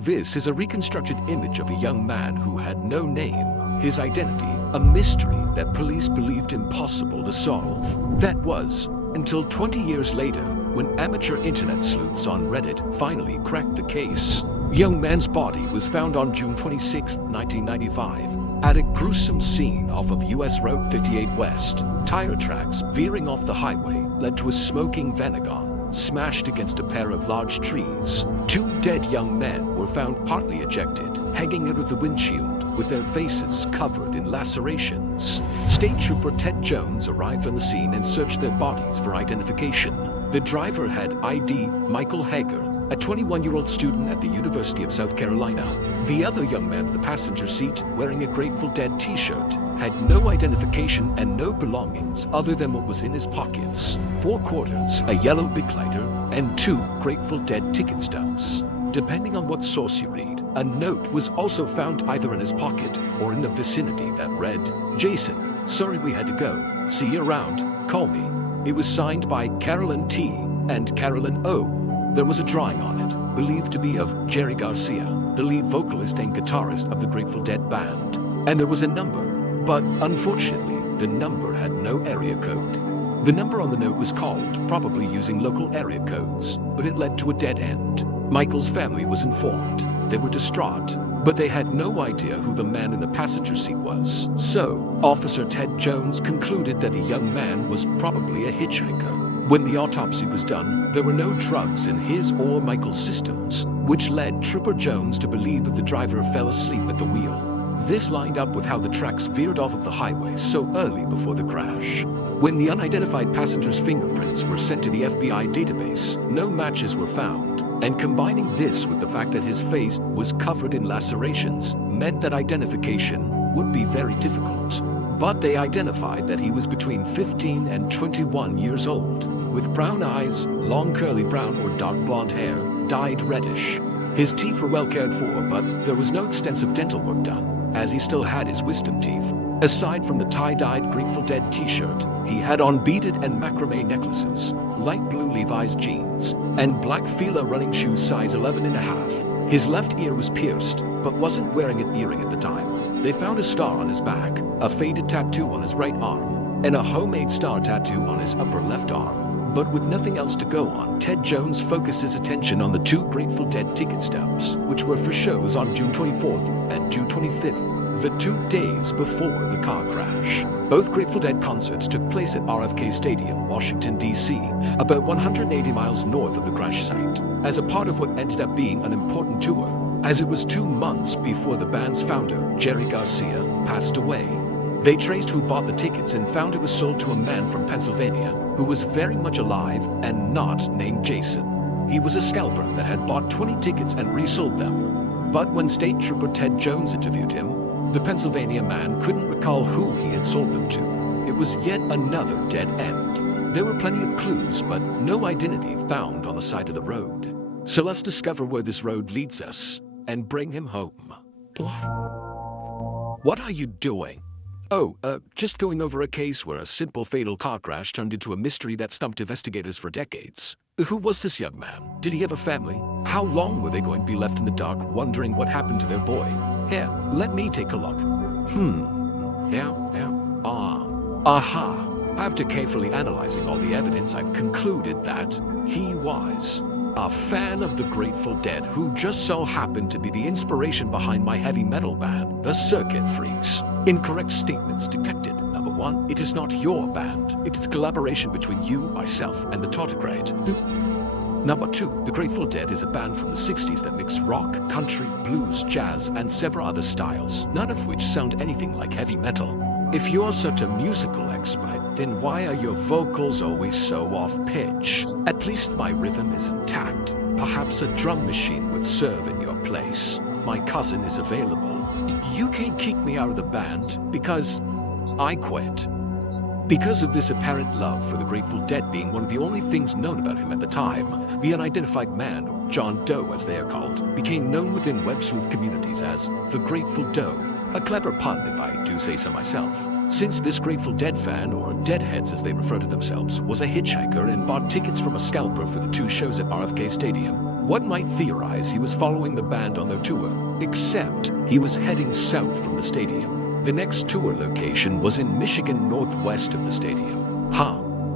This is a reconstructed image of a young man who had no name, his identity a mystery that police believed impossible to solve. That was until 20 years later, when amateur internet sleuths on Reddit finally cracked the case. Young man's body was found on June 26, 1995, at a gruesome scene off of US Road 58 West. Tire tracks veering off the highway led to a smoking Venagon smashed against a pair of large trees. Two dead young men were found partly ejected, hanging out of the windshield with their faces covered in lacerations. State Trooper Ted Jones arrived on the scene and searched their bodies for identification. The driver had ID Michael Hager, a 21-year-old student at the University of South Carolina. The other young man in the passenger seat, wearing a Grateful Dead t-shirt, had no identification and no belongings other than what was in his pockets: 4 quarters, a yellow Bic lighter, and 2 Grateful Dead ticket stubs. Depending on what source you read, a note was also found either in his pocket or in the vicinity that read, "Jason, sorry we had to go. See you around. Call me." It was signed by Carolyn T. and Carolyn O. There was a drawing on it, believed to be of Jerry Garcia, the lead vocalist and guitarist of the Grateful Dead band. And there was a number, but unfortunately, the number had no area code. The number on the note was called, probably using local area codes, but it led to a dead end. Michael's family was informed. They were distraught, but they had no idea who the man in the passenger seat was. So, Officer Ted Jones concluded that the young man was probably a hitchhiker. When the autopsy was done, there were no drugs in his or Michael's systems, which led Trooper Jones to believe that the driver fell asleep at the wheel. This lined up with how the tracks veered off of the highway so early before the crash. When the unidentified passenger's fingerprints were sent to the FBI database, no matches were found, and combining this with the fact that his face was covered in lacerations meant that identification would be very difficult. But they identified that he was between 15 and 21 years old, with brown eyes, long curly brown or dark blonde hair, dyed reddish. His teeth were well cared for, but there was no extensive dental work done, as he still had his wisdom teeth. Aside from the tie-dyed Grateful Dead t-shirt, he had on beaded and macrame necklaces, light blue Levi's jeans, and black Fila running shoes size 11.5. His left ear was pierced, but wasn't wearing an earring at the time. They found a star on his back, a faded tattoo on his right arm, and a homemade star tattoo on his upper left arm. But with nothing else to go on, Ted Jones focused his attention on the 2 Grateful Dead ticket stubs, which were for shows on June 24th and June 25th, the 2 days before the car crash. Both Grateful Dead concerts took place at RFK Stadium, Washington, D.C., about 180 miles north of the crash site, as a part of what ended up being an important tour, as it was 2 months before the band's founder, Jerry Garcia, passed away. They traced who bought the tickets and found it was sold to a man from Pennsylvania who was very much alive and not named Jason. He was a scalper that had bought 20 tickets and resold them. But when State Trooper Ted Jones interviewed him, the Pennsylvania man couldn't recall who he had sold them to. It was yet another dead end. There were plenty of clues, but no identity found on the side of the road. So let's discover where this road leads us and bring him home. What are you doing? Oh, just going over a case where a simple fatal car crash turned into a mystery that stumped investigators for decades. Who was this young man? Did he have a family? How long were they going to be left in the dark wondering what happened to their boy? Here, let me take a look. Aha. After carefully analyzing all the evidence, I've concluded that he was a fan of the Grateful Dead who just so happened to be the inspiration behind my heavy metal band, the Circuit Freaks. Incorrect statements detected. Number 1, it is not your band. It is a collaboration between you, myself, and the Tardigrade. Number 2, the Grateful Dead is a band from the 60s that mix rock, country, blues, jazz, and several other styles, none of which sound anything like heavy metal. If you're such a musical expert, then why are your vocals always so off-pitch? At least my rhythm is intact. Perhaps a drum machine would serve in your place. My cousin is available. You can't kick me out of the band because I quit. Because of this apparent love for the Grateful Dead being one of the only things known about him at the time, the unidentified man, or John Doe as they are called, became known within web sleuth communities as the Grateful Doe. A clever pun, if I do say so myself. Since this Grateful Dead fan, or Deadheads as they refer to themselves, was a hitchhiker and bought tickets from a scalper for the 2 shows at RFK Stadium, One might theorize he was following the band on their tour, except he was heading south from the stadium. The next tour location was in Michigan, northwest of the stadium.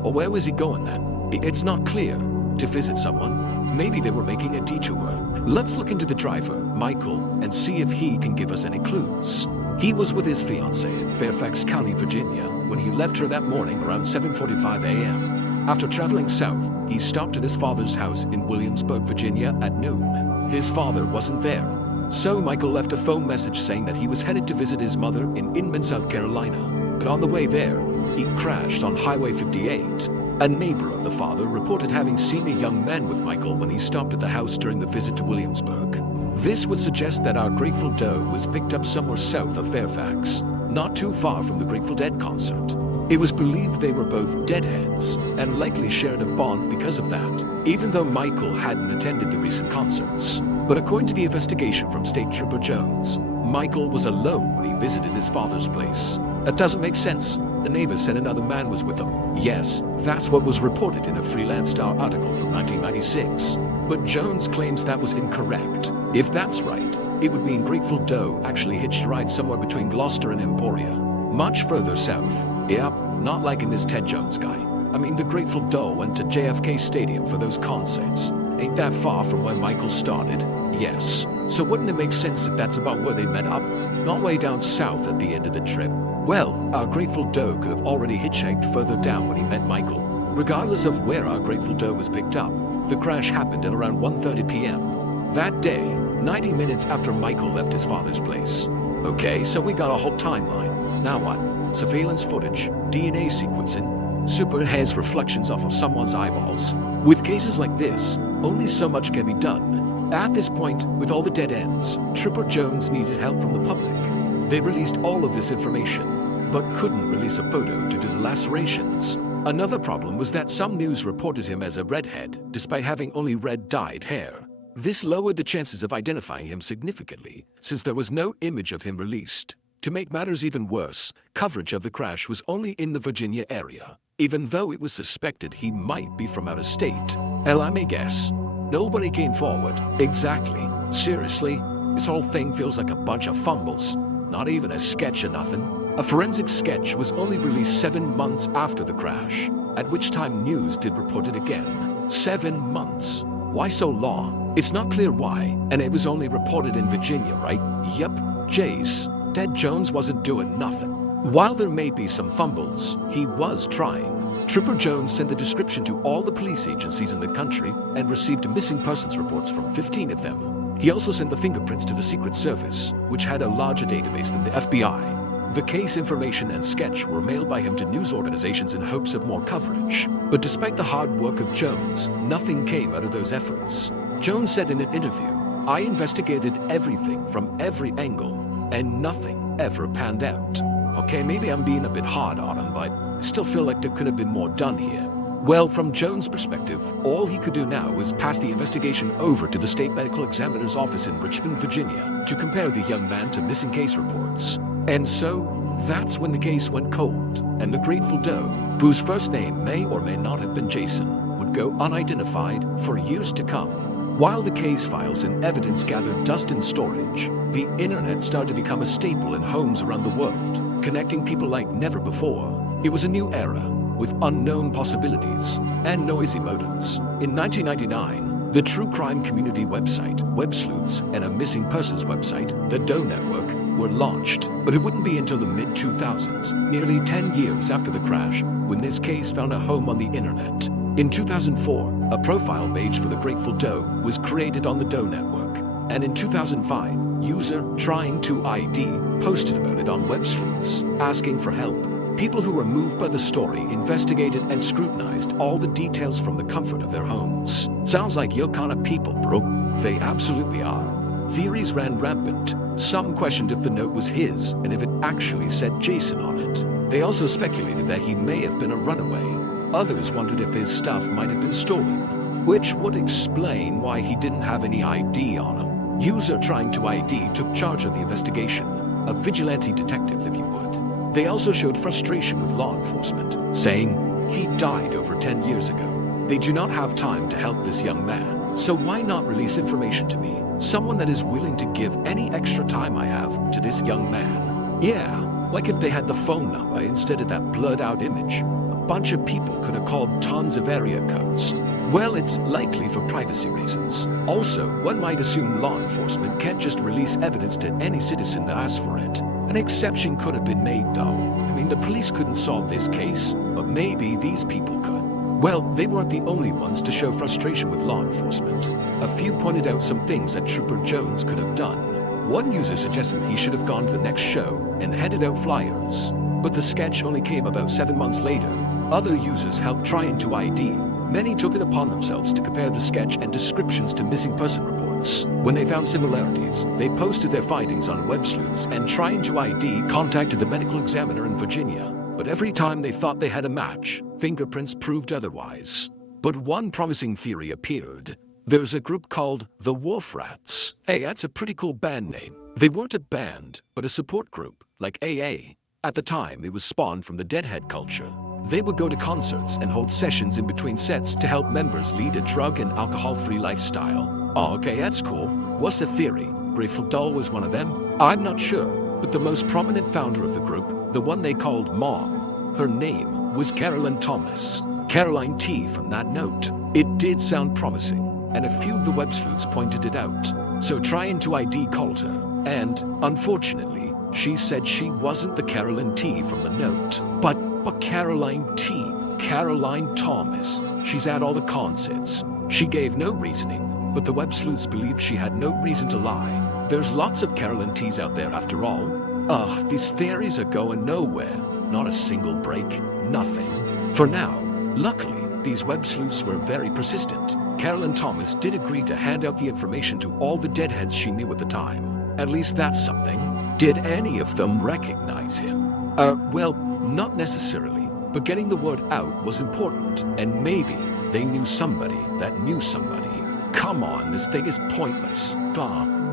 Or where was he going then? It's not clear. To visit someone? Maybe they were making a detour. Let's look into the driver, Michael, and see if he can give us any clues. He was with his fiancée in Fairfax County, Virginia, when he left her that morning around 7:45 a.m. After traveling south, he stopped at his father's house in Williamsburg, Virginia at noon. His father wasn't there, so Michael left a phone message saying that he was headed to visit his mother in Inman, South Carolina. But on the way there, he crashed on Highway 58. A neighbor of the father reported having seen a young man with Michael when he stopped at the house during the visit to Williamsburg. This would suggest that our Grateful Doe was picked up somewhere south of Fairfax, not too far from the Grateful Dead concert. It was believed they were both deadheads and likely shared a bond because of that, even though Michael hadn't attended the recent concerts. But according to the investigation from State Trooper Jones, Michael was alone when he visited his father's place. That doesn't make sense. The neighbor said another man was with him. Yes, that's what was reported in a Freelance Star article from 1996. But Jones claims that was incorrect. If that's right, it would mean Grateful Doe actually hitched a ride somewhere between Gloucester and Emporia. Much further south. Yep, not like in this Ted Jones guy. I mean, the Grateful Doe went to JFK Stadium for those concerts. Ain't that far from where Michael started? Yes. So wouldn't it make sense that that's about where they met up? Not way down south at the end of the trip. Well, our Grateful Doe could have already hitchhiked further down when he met Michael. Regardless of where our Grateful Doe was picked up, the crash happened at around 1:30 p.m. that day, 90 minutes after Michael left his father's place. Okay, so we got a whole timeline. Now what? Surveillance footage, DNA sequencing, superimposed reflections off of someone's eyeballs. With cases like this, only so much can be done. At this point, with all the dead ends, Trooper Jones needed help from the public. They released all of this information, but couldn't release a photo due to the lacerations. Another problem was that some news reported him as a redhead, despite having only red-dyed hair. This lowered the chances of identifying him significantly, since there was no image of him released. To make matters even worse, coverage of the crash was only in the Virginia area, even though it was suspected he might be from out of state. Hell, I may guess. Nobody came forward. Exactly. Seriously, this whole thing feels like a bunch of fumbles. Not even a sketch or nothing. A forensic sketch was only released 7 months after the crash, at which time news did report it again. 7 months. Why so long? It's not clear why, and it was only reported in Virginia, right? Yep, Jace. Ted Jones wasn't doing nothing. While there may be some fumbles, he was trying. Trooper Jones sent a description to all the police agencies in the country and received missing persons reports from 15 of them. He also sent the fingerprints to the Secret Service, which had a larger database than the FBI. The case information and sketch were mailed by him to news organizations in hopes of more coverage. But despite the hard work of Jones, nothing came out of those efforts. Jones said in an interview, "I investigated everything from every angle, and nothing ever panned out." Okay, maybe I'm being a bit hard on him, but I still feel like there could have been more done here. Well, from Jones' perspective, all he could do now was pass the investigation over to the State Medical Examiner's office in Richmond, Virginia, to compare the young man to missing case reports. And so, that's when the case went cold, and the Grateful Doe, whose first name may or may not have been Jason, would go unidentified for years to come. While the case files and evidence gathered dust in storage, the internet started to become a staple in homes around the world, connecting people like never before. It was a new era, with unknown possibilities and noisy modems. In 1999, the true crime community website, Web Sleuths, and a missing persons website, the Doe Network, were launched. But it wouldn't be until the mid-2000s, nearly 10 years after the crash, when this case found a home on the internet. In 2004, a profile page for the Grateful Doe was created on the Doe Network, and in 2005, user trying to ID posted about it on Web Sleuths, asking for help. People who were moved by the story investigated and scrutinized all the details from the comfort of their homes. Sounds like your kind of people, bro. They absolutely are. Theories ran rampant. Some questioned if the note was his and if it actually said Jason on it. They also speculated that he may have been a runaway. Others wondered if his stuff might have been stolen, which would explain why he didn't have any ID on him. User trying to ID took charge of the investigation, a vigilante detective, if you would. They also showed frustration with law enforcement, saying he died over 10 years ago. They do not have time to help this young man. So why not release information to me? Someone that is willing to give any extra time I have to this young man. Yeah, like if they had the phone number instead of that blurred out image. A bunch of people could have called tons of area codes. Well, it's likely for privacy reasons. Also, one might assume law enforcement can't just release evidence to any citizen that asks for it. An exception could have been made, though. I mean, the police couldn't solve this case, but maybe these people could. Well, they weren't the only ones to show frustration with law enforcement. A few pointed out some things that Trooper Jones could have done. One user suggested he should have gone to the next show and handed out flyers. But the sketch only came about 7 months later. Other users helped trying to ID. Many took it upon themselves to compare the sketch and descriptions to missing person reports. When they found similarities, they posted their findings on web sleuths, and Trying to ID contacted the medical examiner in Virginia. But every time they thought they had a match, fingerprints proved otherwise. But one promising theory appeared. There's a group called the Wolf Rats. Hey, that's a pretty cool band name. They weren't a band, but a support group, like AA. At the time, it was spawned from the Deadhead culture. They would go to concerts and hold sessions in between sets to help members lead a drug and alcohol-free lifestyle. Oh, okay, that's cool. What's the theory? Grateful Doll was one of them? I'm not sure, but the most prominent founder of the group, the one they called Mom, her name was Carolyn Thomas. Caroline T from that note. It did sound promising, and a few of the web sleuths pointed it out. So Trying to ID called her, and, unfortunately, she said she wasn't the Carolyn T from the note, but Caroline T. Caroline Thomas. She's at all the concerts. She gave no reasoning, but the web sleuths believed she had no reason to lie. There's lots of Carolyn T's out there after all. These theories are going nowhere. Not a single break, nothing. For now, luckily, these web sleuths were very persistent. Carolyn Thomas did agree to hand out the information to all the deadheads she knew at the time. At least that's something. Did any of them recognize him? Well, not necessarily, but getting the word out was important, and maybe they knew somebody that knew somebody. Come on, this thing is pointless.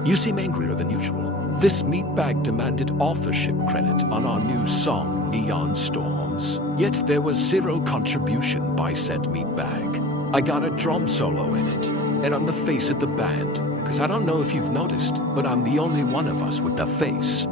You seem angrier than usual. This meatbag demanded authorship credit on our new song, Neon Storms. Yet there was zero contribution by said meatbag. I got a drum solo in it, and I'm the face of the band. Cause I don't know if you've noticed, but I'm the only one of us with the face.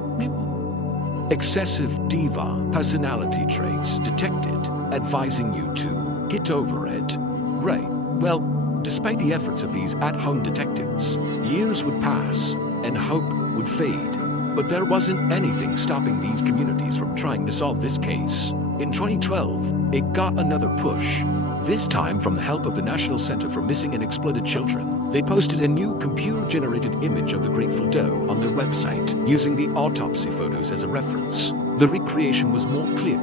Excessive diva personality traits detected, advising you to get over it. Right, well, despite the efforts of these at-home detectives, years would pass and hope would fade. But there wasn't anything stopping these communities from trying to solve this case. In 2012, it got another push. This time from the help of the National Center for Missing and Exploited Children. They posted a new computer-generated image of the Grateful Doe on their website, using the autopsy photos as a reference. The recreation was more clear.